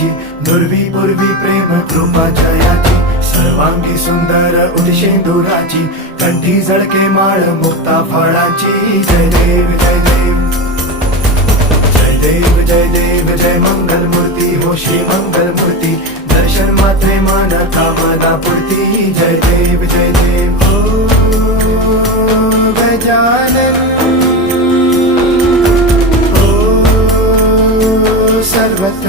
जयाची, नुरवी पूर्वी प्रेम कृपा जयाची, सर्वांगी सुंदर उदिशेंदुराची, कंठी झळके माळ मुक्ता फळाची. जय देव जय देव जय देव जय देव जय मंगल मूर्ती हो श्री मंगल मूर्ती, दर्शन मात्रे मन कामना पूर्ती. जय देव जय देव हो गजानन हो सर्वत्र